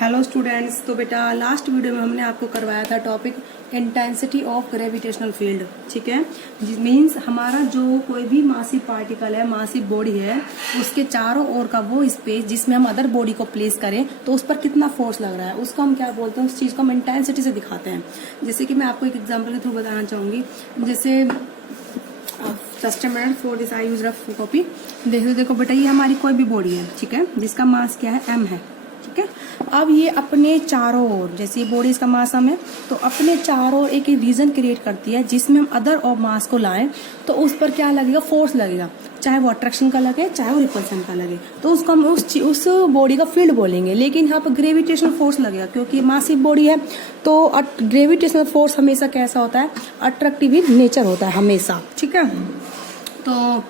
Hello students. तो बेटा last video में हमने आपको करवाया था topic intensity of gravitational field. ठीक है, मीन्स हमारा जो कोई भी मासिव पार्टिकल है, मासिव बॉडी है, उसके चारों ओर का वो स्पेस जिसमें हम अदर बॉडी को प्लेस करें तो उस पर कितना फोर्स लग रहा है उसको हम क्या बोलते हैं, उस चीज को हम इंटेंसिटी से दिखाते हैं। जैसे कि मैं आपको एक एग्जाम्पल के थ्रू बताना चाहूंगी। जैसे just minute for this I use rough copy. देखो बेटा, ये हमारी कोई भी बॉडी है, ठीक है, जिसका मास क्या है, m है। ठीक है, अब ये अपने चारों ओर, जैसे ये बॉडी इसका मास m है, तो अपने चारों एक रीजन क्रिएट करती है जिसमें हम अदर और मास को लाएं तो उस पर क्या लगेगा, फोर्स लगेगा, चाहे वो अट्रैक्शन का लगे चाहे वो रिपल्सन का लगे, तो उसको हम उस बॉडी का फील्ड बोलेंगे। लेकिन यहाँ पर ग्रेविटेशनल फोर्स लगेगा क्योंकि मासिव बॉडी है, तो ग्रेविटेशनल फोर्स हमेशा कैसा होता है, अट्रैक्टिव नेचर होता है हमेशा। ठीक है, तो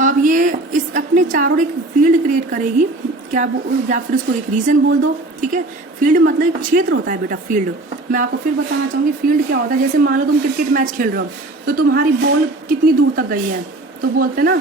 अब ये इस अपने चारों एक फील्ड क्रिएट करेगी, क्या या फिर उसको एक रीजन बोल दो। ठीक है, फील्ड मतलब एक क्षेत्र होता है बेटा। फील्ड मैं आपको फिर बताना चाहूंगी फील्ड क्या होता है। जैसे मान लो तुम क्रिकेट मैच खेल रहे हो तो तुम्हारी बॉल कितनी दूर तक गई है, तो बोलते हैं ना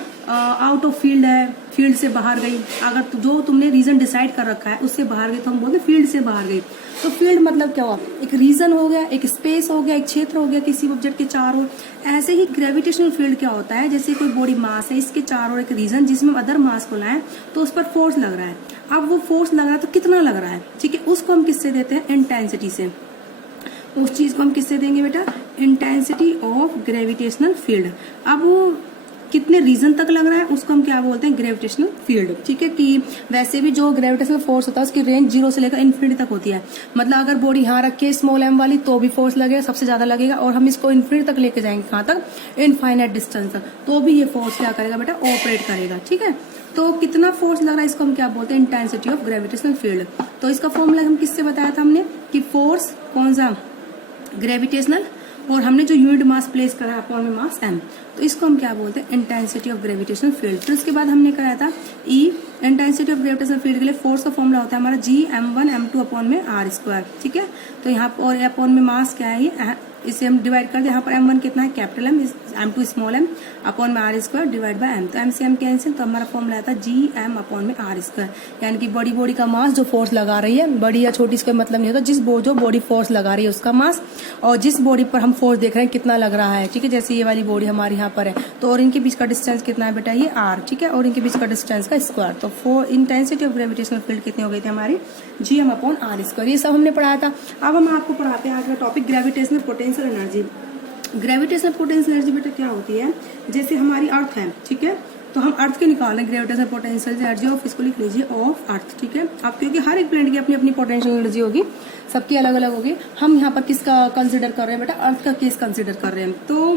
आउट ऑफ फील्ड है, फील्ड से बाहर गई। अगर जो तुमने रीजन डिसाइड कर रखा है उससे बाहर गई तो हम बोलते हैं फील्ड से बाहर गई। तो फील्ड मतलब क्या हुआ, एक रीजन हो गया, एक स्पेस हो गया, एक क्षेत्र हो गया किसी ऑब्जेक्ट के चारों। ऐसे ही ग्रेविटेशनल फील्ड क्या होता है, जैसे कोई बॉडी मास है, इसके चारों एक रीजन जिसमें अदर मास को लाएं तो उस पर फोर्स लग रहा है। अब वो फोर्स लग रहा है तो कितना लग रहा है, ठीक है, उसको हम किससे देते हैं, इंटेंसिटी से। उस चीज को हम किससे देंगे बेटा, इंटेंसिटी ऑफ ग्रेविटेशनल फील्ड। अब वो कितने रीजन तक लग रहा है उसको हम क्या बोलते हैं, ग्रेविटेशनल फील्ड। ठीक है, कि वैसे भी जो ग्रेविटेशनल फोर्स होता है उसकी रेंज 0 से लेकर इन्फिनिटी तक होती है। मतलब अगर बॉडी यहाँ रखे स्मॉल m वाली तो भी फोर्स लगेगा, सबसे ज्यादा लगेगा, और हम इसको इन्फिनिटी तक लेके जाएंगे, कहाँ तक, इनफाइनाइट डिस्टेंस तक, तो भी ये फोर्स क्या करेगा बेटा, ऑपरेट करेगा। ठीक है, तो कितना फोर्स लग रहा है इसको हम क्या बोलते हैं, इंटेंसिटी ऑफ ग्रेविटेशनल फील्ड। तो इसका फॉर्मूला हम किससे बताया था हमने, कि फोर्स कौन सा, ग्रेविटेशनल, और हमने जो यूनिट मास प्लेस करा अपॉन में मास m, तो इसको हम क्या बोलते हैं, इंटेंसिटी ऑफ ग्रेविटेशनल फील्ड। फिर उसके बाद हमने कराया था E, intensity of gravitational field के लिए फोर्स का फॉर्मूला होता है हमारा Gm1m2 अपॉन में r²। ठीक है, तो यहाँ पर और अपॉन में मास क्या है, ये इसे हम डिवाइड कर दे। यहाँ पर m1 कितना है, capital M, m2 small m upon में r² डिवाइड बाय m, तो m से m कैंसिल, तो हमारा फॉर्मूला आता है Gm अपॉन में r²। यानी कि बॉडी का मास जो फोर्स लगा रही है, बड़ी या छोटी इसका मतलब नहीं होता, जो बॉडी फोर्स लगा रही है उसका मास, और जिस बॉडी पर हम फोर्स देख रहे हैं कितना लग रहा है। ठीक है, जैसे ये वाली बॉडी हमारी यहाँ पर है तो और इनके बीच का डिस्टेंस कितना है बेटा, ये r। ठीक है, और इनके बीच का डिस्टेंस का स्क्वायर, तो इंटेंसिटी ऑफ ग्रेविटेशनल फील्ड कितनी हो गई थी हमारी, Gm अपॉन r²। ये सब हमने पढ़ाया था। अब हम आपको पढ़ाते हैं आज का topic gravitational potential energy. Gravitational potential energy बेटा क्या होती है, जैसे हमारी अर्थ है, ठीक है, तो हम अर्थ के निकाल रहे हैं ग्रेविटेशनल पोटेंशियल एनर्जी ऑफ, इसको लिख लीजिए ऑफ अर्थ। ठीक है, अब क्योंकि हर एक प्लेनेट की अपनी अपनी पोटेंशियल एनर्जी होगी, सबकी अलग अलग होगी। हम यहाँ पर किसका कंसिडर कर रहे हैं बेटा, अर्थ का केस कंसिडर कर रहे हैं। तो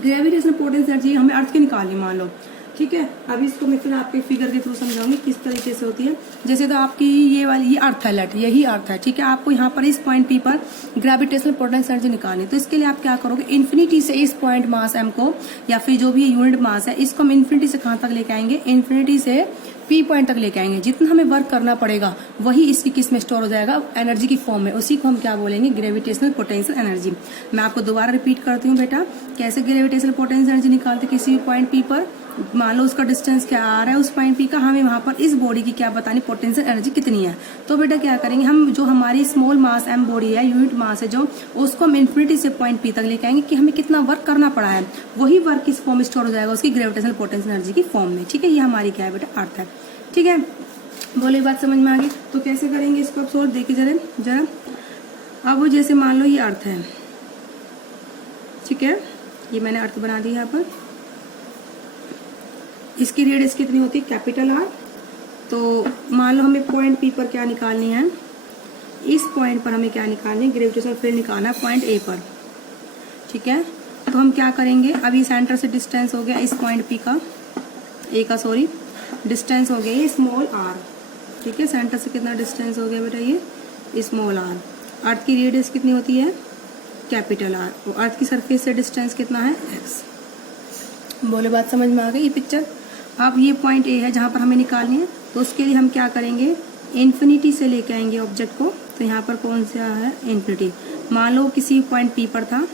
ग्रेविटेशनल पोटेंशियल एनर्जी हमें अर्थ की निकालनी, मान लो। ठीक है, अभी इसको मैं फिर आपके फिगर के थ्रू समझाऊंगी किस तरीके से होती है। जैसे तो आपकी ये अर्थ है, लेट यही अर्थ है। ठीक है, आपको यहाँ पर इस पॉइंट पी पर ग्रेविटेशनल पोटेंशियल एनर्जी निकालनी, तो इसके लिए आप क्या करोगे, इन्फिनिटी से इस पॉइंट मास m को, या फिर जो भी यूनिट मास है इसको हम इन्फिनिटी से कहाँ तक लेके आएंगे, इन्फिनिटी से P पॉइंट तक लेके आएंगे। जितना हमें वर्क करना पड़ेगा वही इसकी किस में स्टोर हो जाएगा, एनर्जी की फॉर्म में। उसी को हम क्या बोलेंगे, ग्रेविटेशनल पोटेंशियल एनर्जी। मैं आपको दोबारा रिपीट करती हूँ बेटा, कैसे ग्रेविटेशनल पोटेंशियल एनर्जी निकालते किसी भी पॉइंट P पर। मान लो उसका डिस्टेंस क्या आ रहा है उस पॉइंट P का, हमें वहां पर इस बॉडी की क्या बतानी, पोटेंशियल एनर्जी कितनी है। तो बेटा क्या करेंगे हम, जो हमारी स्मॉल मास m बॉडी है, यूनिट मास है जो, उसको हम इन्फिनिटी से पॉइंट P तक लेके आएंगे कि हमें कितना वर्क करना पड़ा है, वही वर्क किस फॉर्म में स्टोर हो जाएगा, उसकी ग्रेविटेशनल पोटेंशियल एनर्जी की फॉर्म में। ठीक है, ये हमारी क्या है बेटा, अर्थ है। ठीक है, बोले बात समझ में आ गई। तो कैसे करेंगे इसको, अब सोच देखिए जरा। अब जैसे मान लो ये अर्थ है, ठीक है, ये मैंने अर्थ बना दी यहाँ पर। इसकी रेडियस कितनी होती है, कैपिटल R। तो मान लो हमें पॉइंट P पर क्या निकालनी है, इस पॉइंट पर हमें क्या निकालनी है, ग्रेविटेशनल फील्ड निकालना है पॉइंट A पर। ठीक है, तो हम क्या करेंगे, अभी सेंटर से डिस्टेंस हो गया इस पॉइंट P का, A का सॉरी, डिस्टेंस हो गया ये स्मॉल r। ठीक है, सेंटर से कितना डिस्टेंस हो गया बेटा, ये स्मॉल r। अर्थ की रेडियस कितनी होती है, कैपिटल R, और अर्थ की सरफेस से डिस्टेंस कितना है, x। बोले बात समझ में आ गई ये पिक्चर। अब ये पॉइंट A है जहाँ पर हमें निकालनी है, तो उसके लिए हम क्या करेंगे, इन्फिनिटी से लेके आएंगे ऑब्जेक्ट को। तो यहाँ पर कौन सा है, इन्फिनिटी। मान लो किसी पॉइंट P पर था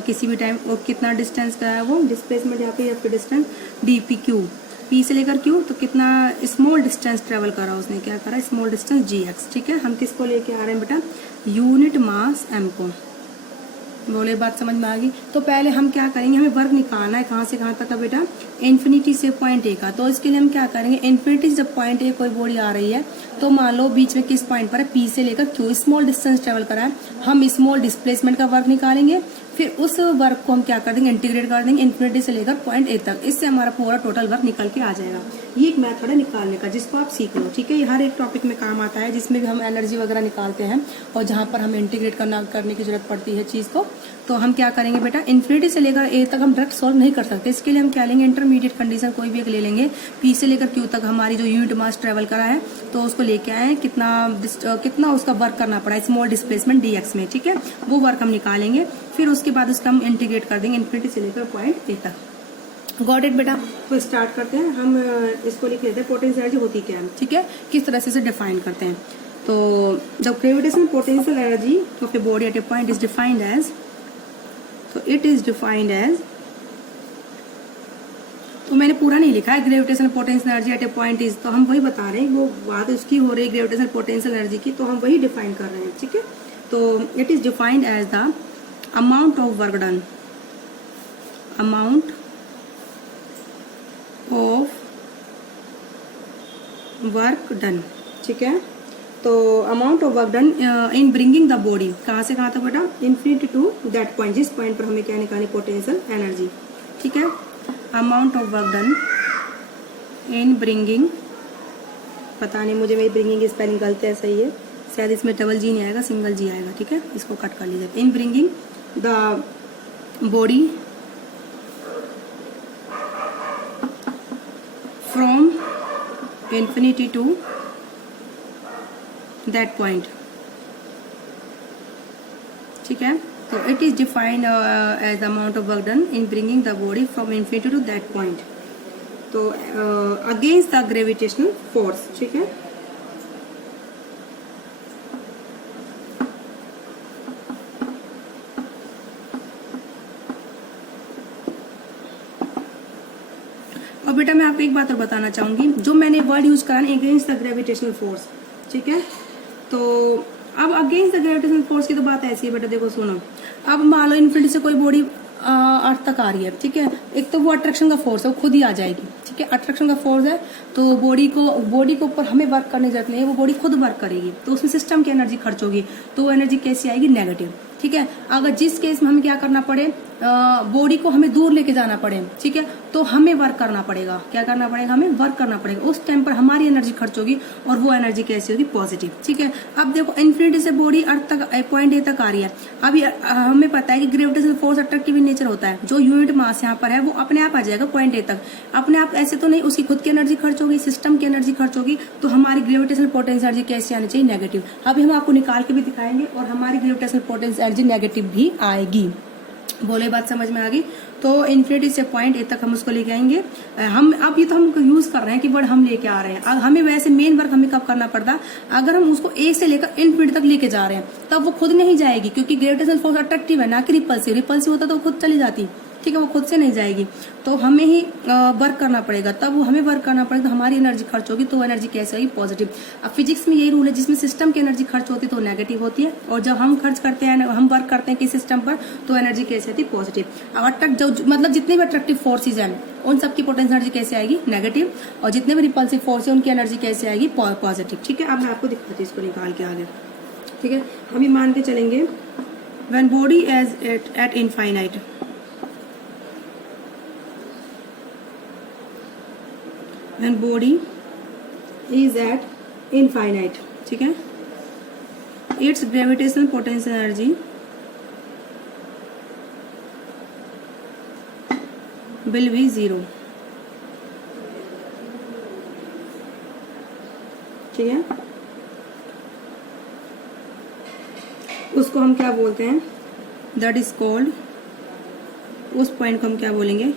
किसी भी टाइम, और कितना डिस्टेंस का है वो, डिस्प्लेसमेंट यहाँ पे, या फिर डिस्टेंस dpq। P से लेकर Q, तो कितना स्मॉल डिस्टेंस ट्रेवल करा उसने, क्या करा, स्मॉल डिस्टेंस gx। ठीक है, हम किसको लेके आ रहे हैं बेटा, यूनिट मास m को। बोले बात समझ में आ गई। तो पहले हम क्या करेंगे, हमें वर्क निकालना है कहाँ से कहाँ तक का बेटा, इन्फिनिटी से पॉइंट ए का। तो इसके लिए हम क्या करेंगे, इन्फिनिटी से जब पॉइंट ए कोई बॉडी आ रही है तो मान लो बीच में किस पॉइंट पर है, पी से लेकर क्यू, स्मॉल डिस्टेंस ट्रेवल करा है, हम स्मॉल डिस्प्लेसमेंट का वर्क निकालेंगे, फिर उस वर्क को हम क्या कर देंगे, इंटीग्रेट कर देंगे इन्फिनिटी से लेकर पॉइंट ए तक। इससे हमारा पूरा टोटल वर्क निकल के आ जाएगा। ये एक मेथड है निकालने का, जिसको आप सीख लो। ठीक है, ये हर एक टॉपिक में काम आता है, जिसमें भी हम एनर्जी वगैरह निकालते हैं और जहां पर हमें इंटीग्रेट करने की जरूरत पड़ती है चीज को, तो हम क्या करेंगे बेटा, इन्फिनिटी से लेकर ए तक हम डायरेक्ट सॉल्व नहीं कर सकते। इसके लिए हम क्या लेंगे, इंटरमीडिएट कंडीशन कोई भी एक ले लेंगे। पी से लेकर क्यू तक हमारी जो यूनिट मास ट्रेवल करा है, तो उसको लेके आए, कितना उसका वर्क करना पड़ा, स्मॉल डिस्प्लेसमेंट dx में। ठीक है, वो वर्क हम निकालेंगे, फिर उसके बाद उसका हम इंटीग्रेट कर देंगे इन्फिनिटी से लेकर पॉइंट ए तक। गॉट इट बेटा। तो स्टार्ट करते हैं, हम इसको लिख लेते हैं पोटेंशियल एनर्जी होती क्या है। ठीक है, किस तरह से इसे डिफाइन करते हैं। तो जब gravitational potential energy of a body at a point is defined as, तो इट इज डिफाइंड एज, तो मैंने पूरा नहीं लिखा है gravitational potential energy at a point is, तो हम वही बता रहे हैं, वो बात उसकी हो रही है ग्रेविटेशनल पोटेंशियल एनर्जी की, तो हम वही डिफाइन कर रहे हैं। ठीक है, तो it is defined as the amount of work done, amount of work done. ठीक है, तो amount of work done in bringing the body, कहाँ से कहाँ तक बेटा, इन्फिनिटी टू दैट पॉइंट, जिस पॉइंट पर हमें क्या निकालनी, पोटेंशियल एनर्जी। ठीक है, amount of work done in bringing, पता नहीं मुझे मेरी ब्रिंगिंग स्पेलिंग गलत है, सही है, शायद इसमें डबल जी नहीं आएगा, सिंगल जी आएगा। ठीक है, इसको कट कर लीजिए। In bringing the body from infinity to that point। ठीक है, तो it is defined as the amount of work done in bringing the body from infinity to that point, तो अगेंस्ट द ग्रेविटेशनल फोर्स। ठीक है, और बेटा मैं आपको एक बात और बताना चाहूंगी, जो मैंने वर्ड यूज करा ना, अगेंस्ट द ग्रेविटेशनल फोर्स। ठीक है, तो अब अगेंस्ट द ग्रेविटेशनल फोर्स की तो बात ऐसी है बेटा, देखो सुनो, अब मान लो इन्फिनिटी से कोई बॉडी अर्थ तक आ रही है। ठीक है, एक तो वो अट्रैक्शन का फोर्स है, वो खुद ही आ जाएगी। ठीक है, अट्रैक्शन का फोर्स है, तो बॉडी के ऊपर हमें वर्क करने की जरूरत नहीं है, वो बॉडी खुद वर्क करेगी, तो उसमें सिस्टम की एनर्जी खर्च होगी, तो वो एनर्जी कैसी आएगी, नेगेटिव। ठीक है, अगर जिस केस में हमें क्या करना पड़े, बॉडी को हमें दूर लेके जाना पड़े, ठीक है, तो हमें वर्क करना पड़ेगा, क्या करना पड़ेगा, हमें वर्क करना पड़ेगा। उस टाइम पर हमारी एनर्जी खर्च होगी, और वो एनर्जी कैसी होगी, पॉजिटिव। ठीक है, अब देखो इन्फिनिटी से बॉडी अर्थ तक पॉइंट ए तक आ रही है। अभी हमें पता है कि gravitational force attractive in nature होता है, जो यूनिट मास यहाँ पर है वो अपने आप आ जाएगा पॉइंट ए तक, अपने आप ऐसे तो नहीं, उसकी खुद की एनर्जी खर्च होगी, सिस्टम की एनर्जी खर्च होगी, तो हमारी ग्रेविटेशनल पोटेंशियल एनर्जी कैसी आनी चाहिए, नेगेटिव। अभी हम आपको निकाल के भी दिखाएंगे, और हमारी ग्रेविटेशनल पोटेंशियल एनर्जी नेगेटिव भी आएगी। बोले बात समझ में आ गई। तो इन्फिनिटी से पॉइंट ए तक हम उसको लेके आएंगे। हम अब ये तो हम यूज कर रहे हैं कि वर्ड हम लेके आ रहे हैं। अब हमें वैसे मेन वर्क हमें कब करना पड़ता, अगर हम उसको ए से लेकर इन्फिनिटी तक लेके जा रहे हैं, तब वो खुद नहीं जाएगी, क्योंकि ग्रेविटेशनल फोर्स अट्रैक्टिव है, ना कि रिपल्सिव। रिपल्सिव होता तो खुद चली जाती। ठीक है, वो खुद से नहीं जाएगी, तो हमें ही वर्क करना पड़ेगा। तब वो हमें वर्क करना पड़ेगा, तो हमारी एनर्जी खर्च होगी, तो वो एनर्जी कैसे होगी, पॉजिटिव। अब फिजिक्स में यही रूल है, जिसमें सिस्टम की एनर्जी खर्च होती है तो नेगेटिव होती है, और जब हम खर्च करते हैं, हम वर्क करते हैं किसी सिस्टम पर, तो एनर्जी कैसे होती है, पॉजिटिव। अब अट्रैक्ट मतलब जितने भी अट्रैक्टिव फोर्सेज हैं, उन सबकी पोटेंशियल एनर्जी कैसे आएगी, नेगेटिव, और जितने भी रिपल्सिव फोर्स है उनकी एनर्जी कैसे आएगी, पॉजिटिव। ठीक है, अब मैं आपको दिखाती हूँ इसको निकाल के आगे। ठीक है, हम ये मान के चलेंगे, when body as at infinite, when body is at infinite, ठीक है, its gravitational potential energy will be 0। ठीक है, उसको हम क्या बोलते हैं, that is called, उस पॉइंट को हम क्या बोलेंगे,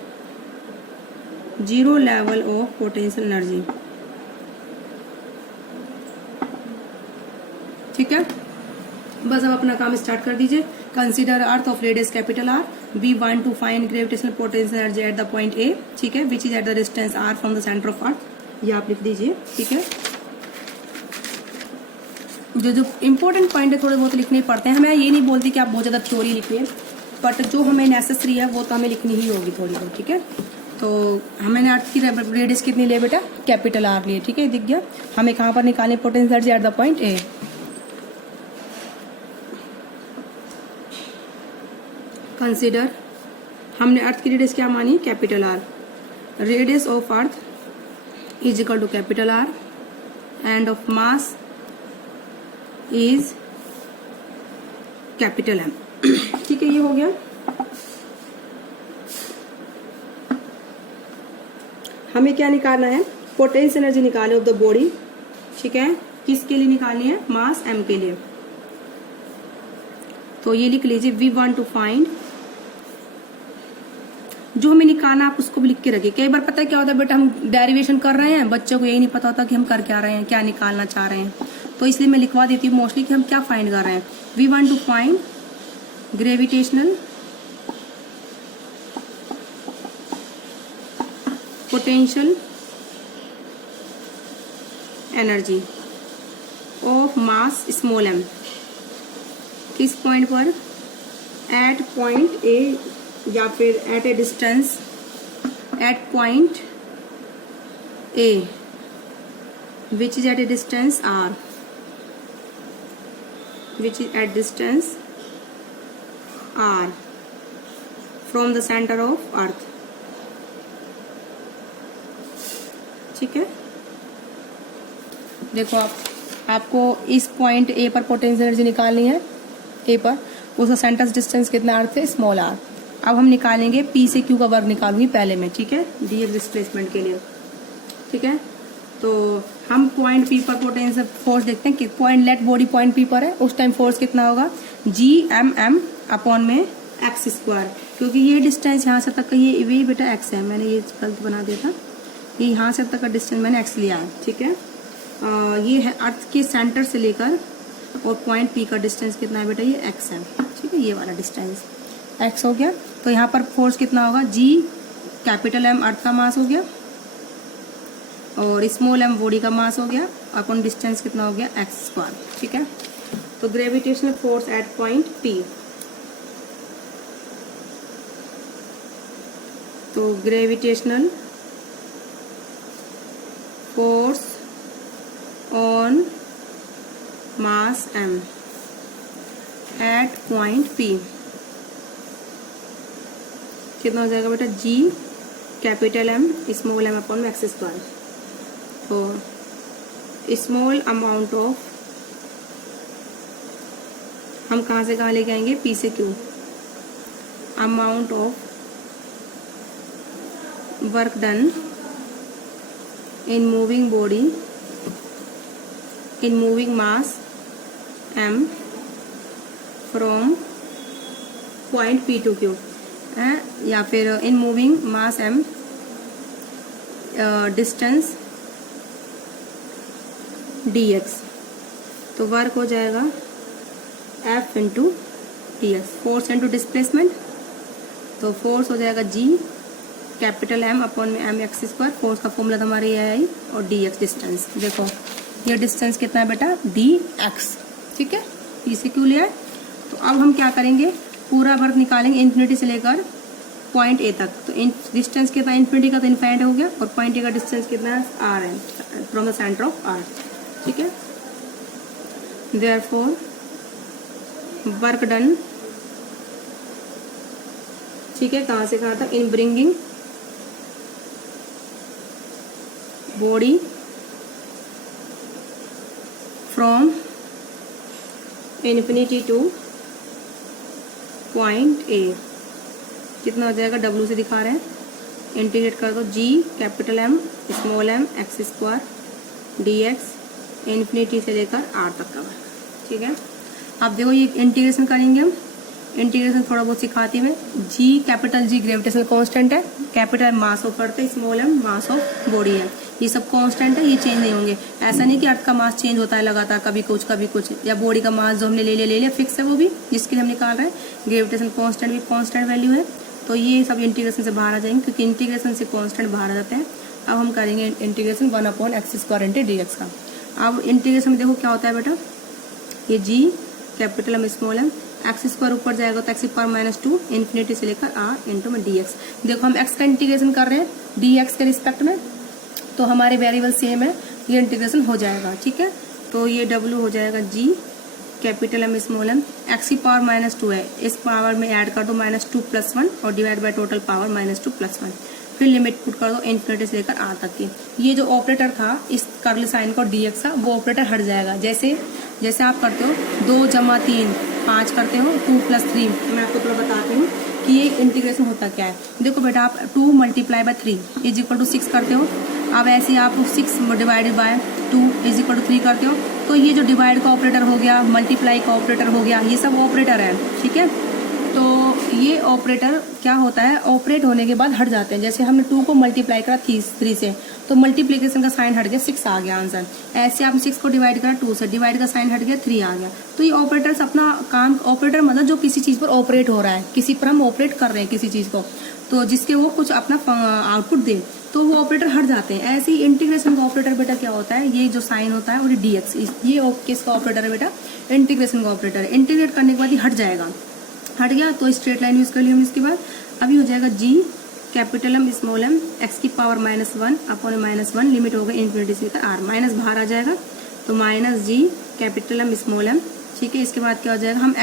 zero level of potential energy. ठीक है, बस अब अपना काम स्टार्ट कर दीजिए। Consider earth of radius capital R, we want to find gravitational potential energy at the point A, ठीक है, which is at the distance R from the centre of earth. ये आप लिख दीजिए, ठीक है। जो इंपॉर्टेंट पॉइंट है थोड़े बहुत लिखने पड़ते हैं। हमें ये नहीं बोलती कि आप बहुत ज़्यादा थ्योरी लिखिए, बट जो हमें नेसेसरी है वो तो हमें लिखनी ही होगी थोड़ी बहुत, ठीक है। तो हमने अर्थ की रेडियस कितनी लिए बेटा, कैपिटल आर लिए, ठीक है, दिख गया। हमें कहाँ पर निकालनी potential energy at the point A. Consider, हमने अर्थ की रेडियस क्या मानी, capital R. Radius of earth is equal to capital R and of mass is capital M, ठीक है, ये हो गया। हमें क्या निकालना है, पोटेंशियल एनर्जी निकाले ऑफ द बॉडी, ठीक है। किसके लिए निकालनी है, मास एम के लिए। तो ये लिख लीजिए, वी वांट टू फाइंड, जो हमें निकालना आप उसको भी लिख के रखिए। कई बार पता है क्या होता है बेटा, हम डेरिवेशन कर रहे हैं, बच्चों को यही नहीं पता होता कि हम कर क्या रहे हैं, क्या निकालना चाह रहे हैं। तो इसलिए मैं लिखवा देती हूँ मोस्टली कि हम क्या फाइंड कर रहे हैं। We want to find gravitational potential energy of mass small M, किस पॉइंट पर, एट पॉइंट ए या फिर at a distance at point A which is at a distance R, which is at distance r from the center of earth, ठीक है। देखो आपको इस point A पर पोटेंशियल एनर्जी निकालनी है, ए पर, उसका सेंटर डिस्टेंस कितना अर्थ है, स्मॉल आर। अब हम निकालेंगे पी से क्यू का वर्ग निकालूंगी पहले में, ठीक है, डी डिस्प्लेसमेंट के लिए, ठीक है। तो हम पॉइंट पी पर पोटेंशियल फोर्स देखते हैं कि point let body point P पर है, उस टाइम फोर्स कितना होगा, जी एम एम अपॉन में एक्स स्क्वायर, क्योंकि ये डिस्टेंस यहाँ से तक का ये बेटा एक्स है, मैंने ये गलत बना दिया था, ये यहाँ से तक का डिस्टेंस मैंने एक्स लिया है, ठीक है। ये है अर्थ के सेंटर से लेकर और पॉइंट पी का डिस्टेंस कितना है बेटा, ये एक्स है, ठीक है, ये वाला डिस्टेंस एक्स हो गया। तो यहाँ पर फोर्स कितना होगा, जी कैपिटल एम अर्थ का मास हो गया और स्मॉल एम बॉडी का मास हो गया, अपन डिस्टेंस कितना हो गया, एक्स स्क्वायर, ठीक है। तो gravitational force at point P, तो gravitational force on mass m at point P कितना हो जाएगा बेटा, G capital M small m upon x square. तो स्मॉल अमाउंट ऑफ, हम कहाँ से कहाँ लेके आएंगे, पी से Q, amount of work done in moving body in moving mass m from point P to Q, या फिर in moving mass m distance dx, तो वर्क हो जाएगा F into dx, force into displacement, तो force हो जाएगा G capital M upon में M x square, force का फॉर्मूला तो हमारे ये है, और dx डिस्टेंस, देखो ये डिस्टेंस कितना है बेटा, dx, ठीक है, P से Q लिया है। तो अब हम क्या करेंगे, पूरा वर्क निकालेंगे इन्फिनिटी से लेकर पॉइंट ए तक। तो डिस्टेंस कितना, इन्फिनिटी का तो इनफाइनाइट हो गया, और पॉइंट ए का डिस्टेंस कितना है, r है, from the centre of r, ठीक है। देयरफॉर वर्क डन, ठीक है, कहाँ से कहाँ तक, in bringing body from infinity two point A, कितना हो जाएगा, W से दिखा रहे हैं, इंटीग्रेट कर दो, G capital M small m x square dx infinity से लेकर r तक का, ठीक है। अब देखो ये इंटीग्रेशन करेंगे हम, इंटीग्रेशन थोड़ा बहुत सिखाती हुए, G capital G gravitational constant है, कैपिटल मास ऑफ अर्थ है, small m mass of body है, ये सब कांस्टेंट है, ये चेंज नहीं होंगे। ऐसा नहीं कि अर्थ का मास चेंज होता है लगातार, कभी कुछ या बॉडी का मास जो हमने ले लिया फिक्स है वो भी, जिसके लिए हम निकाल रहे हैं। ग्रेविटेशन कांस्टेंट भी कांस्टेंट वैल्यू है, तो ये सब इंटीग्रेशन से बाहर आ जाएंगे, क्योंकि इंटीग्रेशन से कांस्टेंट बाहर आ जाते हैं। अब हम करेंगे इंटीग्रेशन 1/x² इंटू dx का। अब इंटीग्रेशन में देखो क्या होता है बेटा, ये g capital m small m, x² ऊपर जाएगा तो x⁻², इन्फिनिटी से लेकर r इंटू में dx। देखो हम x का इंटीग्रेशन कर रहे हैं dx के रिस्पेक्ट में, तो हमारे वेरिएबल सेम है, ये इंटीग्रेशन हो जाएगा। ठीक है, तो ये w हो जाएगा g capital m small m, x⁻² है, इस पावर में ऐड कर दो -2 + 1 और डिवाइड बाय टोटल पावर -2 + 1, फिर लिमिट पुट कर दो इन्फिनिटी से लेकर r तक की। ये जो ऑपरेटर था इस कर्ल साइन को dx का, वो ऑपरेटर हट जाएगा। जैसे आप करते हो 2 + 3 5 करते हो, 2 + 3, मैं आपको थोड़ा बताती हूँ कि ये इंटीग्रेशन होता क्या है। देखो बेटा, आप 2 × 3 = 6 करते हो। अब ऐसे ही आप 6 डिवाइडेड बाय 2 = 3 करते हो, तो ये जो डिवाइड का ऑपरेटर हो गया, मल्टीप्लाई का ऑपरेटर हो गया, ये सब ऑपरेटर है। ठीक है, तो ये ऑपरेटर क्या होता है, ऑपरेट होने के बाद हट जाते हैं। जैसे हमने 2 को मल्टीप्लाई करा 3 से, तो मल्टीप्लिकेशन का साइन हट गया, 6 आ गया आंसर। ऐसे आपने 6 को डिवाइड करा 2 से, डिवाइड का साइन हट गया, 3 आ गया। तो ये ऑपरेटर्स अपना काम, ऑपरेटर मतलब जो किसी चीज पर ऑपरेट हो रहा है, किसी पर हम ऑपरेट कर रहे हैं किसी चीज को, तो जिसके वो कुछ अपना आउटपुट दे, तो वो ऑपरेटर हट जाते हैं। ऐसे ही इंटीग्रेशन का ऑपरेटर बेटा क्या होता है, ये जो साइन होता है और dx, ये किसका ऑपरेटर है बेटा, इंटीग्रेशन का ऑपरेटर है। इंटीग्रेट करने के बाद ये हट जाएगा, हट गया तो स्ट्रेट लाइन यूज कर ली हम। इसके बाद अभी हो जाएगा g capital m small m, x⁻−1/−1, limit हो गई इन्फिनिटी से लेकर r, माइनस बाहर आ जाएगा तो -g capital m small m। ठीक है, इसके बाद क्या हो जाएगा, हम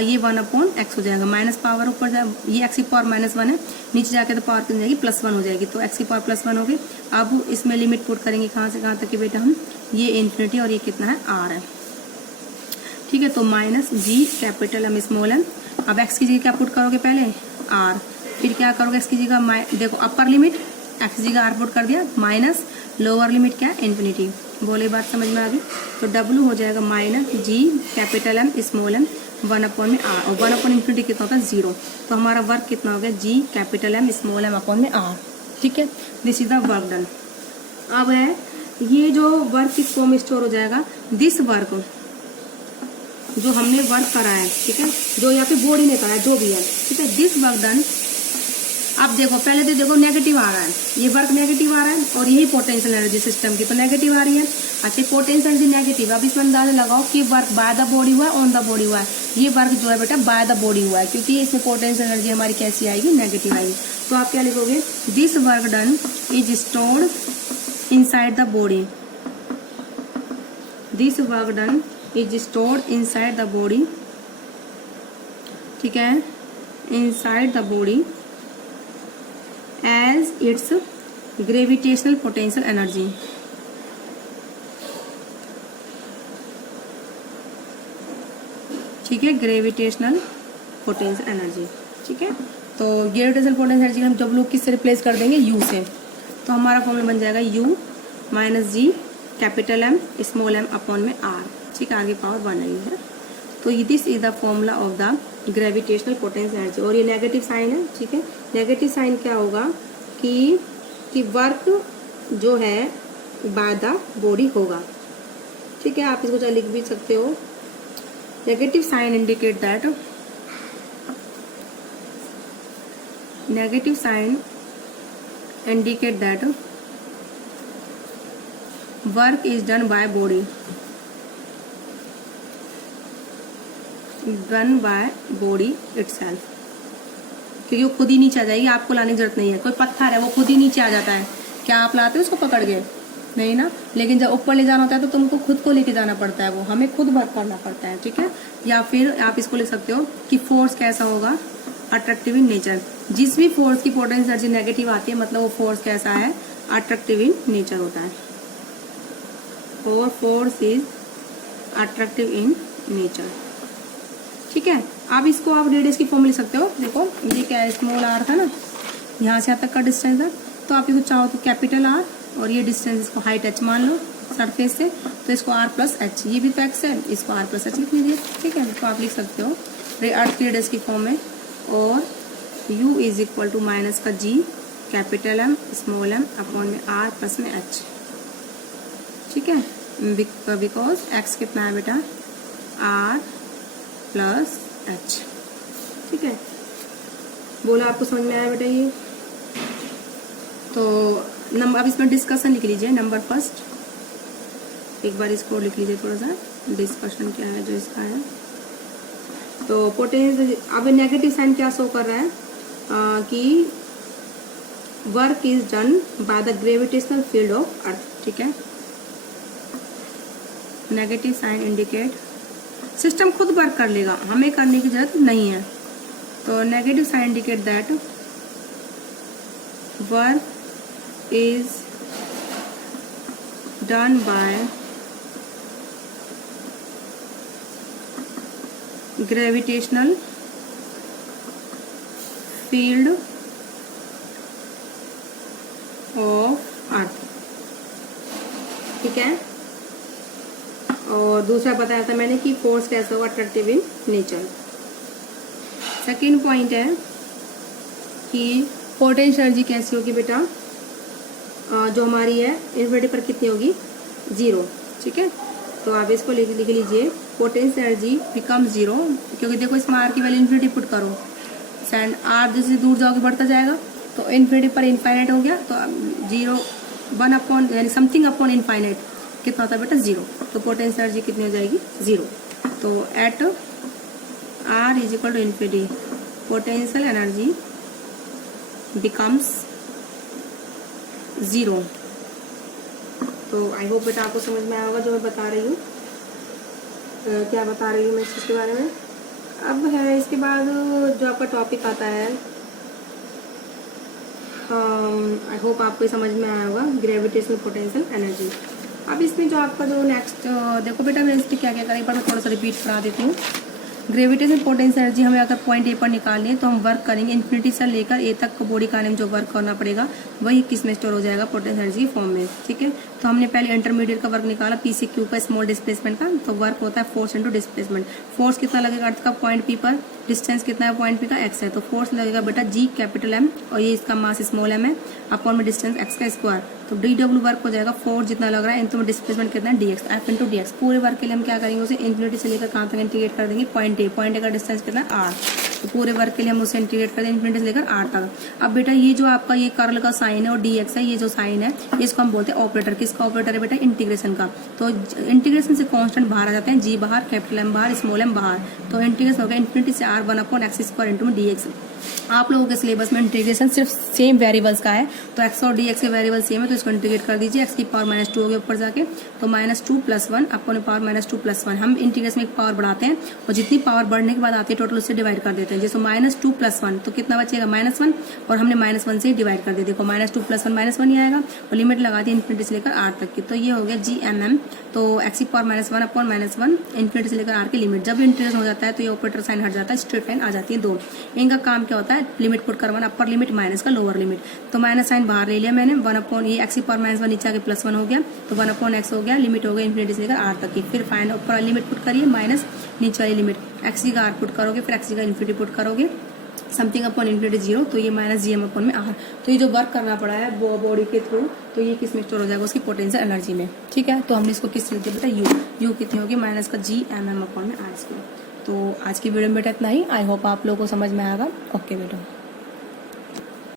ये 1/x हो जाएगा, माइनस पावर ऊपर जाए, ये x⁻−1 है, नीचे जाके तो पावर कितनी जाएगी, +1 हो जाएगी, तो x⁻+1 हो गई। अब इसमें लिमिट पुट करेंगे कहाँ से कहाँ तक कि बेटा हम, ये इन्फिनिटी और ये कितना है, r है। ठीक है, तो -g capital m small m। अब x की जगह क्या पुट करोगे, पहले r, फिर क्या करोगे x की जगह, देखो अपर लिमिट x की जगह r पुट कर दिया, माइनस लोअर लिमिट क्या है, इन्फिनिटी। बोले बात समझ में आ गई, तो w हो जाएगा -g capital m small m 1/r, और 1/∞ कितना होता है, 0। तो हमारा वर्क कितना हो गया, g capital m small m/r। ठीक है, this is the work done. अब है ये जो वर्क किस फॉर्म में स्टोर हो जाएगा, दिस वर्क जो हमने वर्क करा है, ठीक है, जो या फिर बॉडी ने करा है, जो भी है, ठीक है, दिस वर्क डन। अब देखो पहले तो देखो नेगेटिव आ रहा है, ये वर्क नेगेटिव आ रहा है, और यही पोटेंशियल एनर्जी सिस्टम की तो नेगेटिव आ रही है। अच्छा, पोटेंशियल एनर्जी नेगेटिव, अब इसमें अंदाजा लगाओ कि वर्क बाय द बॉडी हुआ है, ऑन द बॉडी हुआ है। ये वर्क जो है बेटा बाय द बॉडी हुआ है, क्योंकि इसमें पोटेंशियल एनर्जी हमारी कैसी आएगी, नेगेटिव आएगी। तो आप क्या लिखोगे, this work done is stored inside the body, this work done is stored inside the body. ठीक है, inside the body as its gravitational potential energy. ठीक है, ग्रेविटेशनल पोटेंशियल एनर्जी। ठीक है, तो ग्रेविटेशनल पोटेंशियल एनर्जी हम डब्ल्यू किससे replace कर देंगे, यू से, तो हमारा फॉर्मूला बन जाएगा u -g capital M small m/r। ठीक है, आगे पावर 1 आई है, तो this is the formula of the gravitational potential energy. और ये नेगेटिव साइन है। ठीक है, नेगेटिव साइन क्या होगा कि वर्क जो है बाय द बॉडी होगा। ठीक है, आप इसको चाहे लिख भी सकते हो, negative sign indicate that, negative sign indicate that work is done by body, done by body itself, क्योंकि वो खुद ही नीचे आ जाएगी, आपको लाने की जरूरत नहीं है। कोई पत्थर है वो खुद ही नीचे आ जाता है, क्या आप लाते हो उसको पकड़ के, नहीं ना, लेकिन जब ऊपर ले जाना होता है तो तुमको खुद को लेके जाना पड़ता है, वो हमें खुद वर्क करना पड़ता है। ठीक है, या फिर आप इसको लिख सकते हो कि फोर्स कैसा होगा, अट्रैक्टिव इन नेचर। जिस भी फोर्स की पोटेंशियल एनर्जी नेगेटिव आती है, मतलब वो फोर्स कैसा है, अट्रैक्टिव इन नेचर होता है, और force is attractive in nature. ठीक है, अब इसको आप रेडियस की फॉर्म लिख सकते हो। देखो ये क्या है, स्मॉल r था ना, यहाँ से यहाँ तक का डिस्टेंस है, तो आप इसको चाहो तो कैपिटल R, और ये डिस्टेंस इसको हाइट h मान लो सरफेस से, तो इसको r+h, ये भी तो x है, इसको r+h लिख लीजिए। ठीक है, तो आप लिख सकते हो अर्थ की रेडियस की फॉर्म में, और u is equal to minus का g capital M small m/r+h। ठीक है, बिकॉज x कितना है बेटा r प्लस h, ठीक है। बोला आपको समझ में आया बेटा ये? तो नंबर, अब इसमें डिस्कशन लिख लीजिए। नंबर फर्स्ट, एक बार इसको लिख लीजिए थोड़ा सा, डिस्कशन क्या है जो इसका है। तो पोटेंशियल, अब नेगेटिव साइन क्या शो कर रहा है कि work is done by the gravitational field of earth, ठीक है। नेगेटिव साइन इंडिकेट सिस्टम खुद वर्क कर लेगा, हमें करने की जरूरत नहीं है। तो negative sign indicate that work is done by gravitational field of earth, ठीक है। और दूसरा बताया था मैंने कि फोर्स कैसे होगा, attractive in nature. Second point है कि पोटेंशियल एनर्जी कैसी होगी बेटा, जो हमारी है इन्फिनिटी पर कितनी होगी, 0, ठीक है। तो आप इसको लिख लीजिए, पोटेंशियल एनर्जी बिकम 0, क्योंकि देखो इसमें आर की वैल्यू इन्फिनिटी पुट करो, एंड आर जैसे दूर जाओगे बढ़ता जाएगा, तो इन्फिनिटी पर इनफाइनाइट हो गया, तो 0 1 अपॉन यानी समथिंग अपॉन इनफाइनाइट कितना होता है बेटा, 0। तो पोटेंशियल एनर्जी कितनी हो जाएगी, 0। तो at R is equal to infinity potential energy becomes 0। तो आई होप बेटा आपको समझ में आया होगा जो मैं बता रही हूँ, क्या बता रही हूँ मैं इसके बारे में। अब है इसके बाद जो आपका टॉपिक आता है, आई होप आपको ये समझ में आया होगा, ग्रेविटेशनल पोटेंशियल एनर्जी। अब इसमें जो आपका जो नेक्स्ट, देखो बेटा मैं इसमें क्या क्या करें, एक बार मैं थोड़ा सा रिपीट करा देती हूँ। ग्रेविटेशनल पोटेंशियल एनर्जी हमें अगर पॉइंट ए पर निकालनी है तो हम वर्क करेंगे इन्फिनिटी से लेकर ए तक को बॉडी का जो वर्क करना पड़ेगा वही किस में स्टोर हो जाएगा, पोटेंशियल एनर्जी फॉर्म में, ठीक है। तो हमने पहले इंटरमीडिएट का वर्क निकाला, पी से क्यू का स्मॉल डिस्प्लेसमेंट का, तो वर्क होता है फोर्स इंटू डिस्प्लेसमेंट। फोर्स कितना लगेगा अर्थ का पॉइंट पी पर, डिस्टेंस कितना है पॉइंट पी का, एक्स है, तो फोर्स लगेगा बेटा जी कैपिटल एम, और ये इसका मास स्मॉल एम है, अपॉन में डिस्टेंस एक्स का स्क्वायर, तो डी डब्ल्यू वर्क हो जाएगा फोर्स जितना लग रहा है इंटू में डिस्प्लेसमेंट कितना है D x, F into D x. पूरे वर्क के लिए हम क्या करेंगे, उसे इन्फिनिटी से लेकर कहाँ तक इंटीग्रेट कर देंगे, पॉइंट ए का डिस्टेंस कितना है आर, तो पूरे वर्क के लिए हम उसे इंटीग्रेट कर देंगे इन्फिनिटी से लेकर आर तक। अब बेटा ये जो आपका ये कर्ल का साइन है और डी एक्स है, ये जो साइन है इसको हम बोलते हैं ऑपरेटर। किसका ऑपरेटर है बेटा, इंटीग्रेशन का। तो इंटीग्रेशन से कांस्टेंट बाहर आ जाते हैं, जी बाहर, कैपिटल एम बाहर, स्मॉल एम बाहर, तो इंटीग्रेशन हो गया इन्फिनिटी से R 1 upon x square into में डी एक्स। आप लोगों के सिलेबस में इंटीग्रेशन सिर्फ सेम वेरिएबल्स का है, तो एक्स और डी एक्स के वेरिएबल सेम है, तो इसको इंटीग्रेट कर दीजिए, एक्स की पावर -2 हो गया ऊपर जाके, तो -2 + 1 अपॉन पावर -2 + 1। हम इंटीग्रेशन में एक पावर बढ़ाते हैं और जितनी पावर बढ़ने के बाद आती है टोटल उससे डिवाइड कर देते हैं। जैसे -2 + 1 तो कितना बचेगा, -1, और हमने -1 से डिवाइड कर दिया, देखो -2 + 1 -1 ही आएगा, और लिमिट लगा दी इन्फिनिटी से लेकर आर तक की, तो ये हो गया GMM। तो एक्स की पावर -1 अपॉन -1 इन्फिनिटी से लेकर आर की लिमिट। जब इंटीग्रेशन हो जाता है तो ये ऑपरेटर साइन हट जाता है, स्ट्रेट लाइन आ जाती है 2। इनका काम क्या होता है, लिमिट पुट करवाना, अपर लिमिट माइनस का लोअर लिमिट। तो माइनस साइन बाहर ले लिया मैंने, 1 अपॉन ये एक्स की पावर -1 नीचे आके +1 हो गया, तो 1 अपॉन एक्स हो गया, लिमिट हो गया इन्फिनिटी से लेकर आर तक की। फिर फाइनल ऊपर लिमिट पुट करिए माइनस नीचे वाली लिमिट, एक्स की का आर पुट करोगे, फिर एक्स की का इन्फिनिटी पुट करोगे, समथिंग अपॉन इन्फिनिटी 0, तो ये -GM अपॉन में आर। तो ये जो वर्क करना पड़ा है बॉडी के थ्रू, तो ये किस में स्टोर हो जाएगा, उसकी पोटेंशियल एनर्जी में, ठीक है। तो हमने इसको किस लिख दिया बेटा, यू कितनी होगी, -GMM अपॉन में आर स्क्वायर। तो आज की वीडियो में बेटा इतना ही। आई होप आप लोगों को समझ में आएगा। ओके बेटा।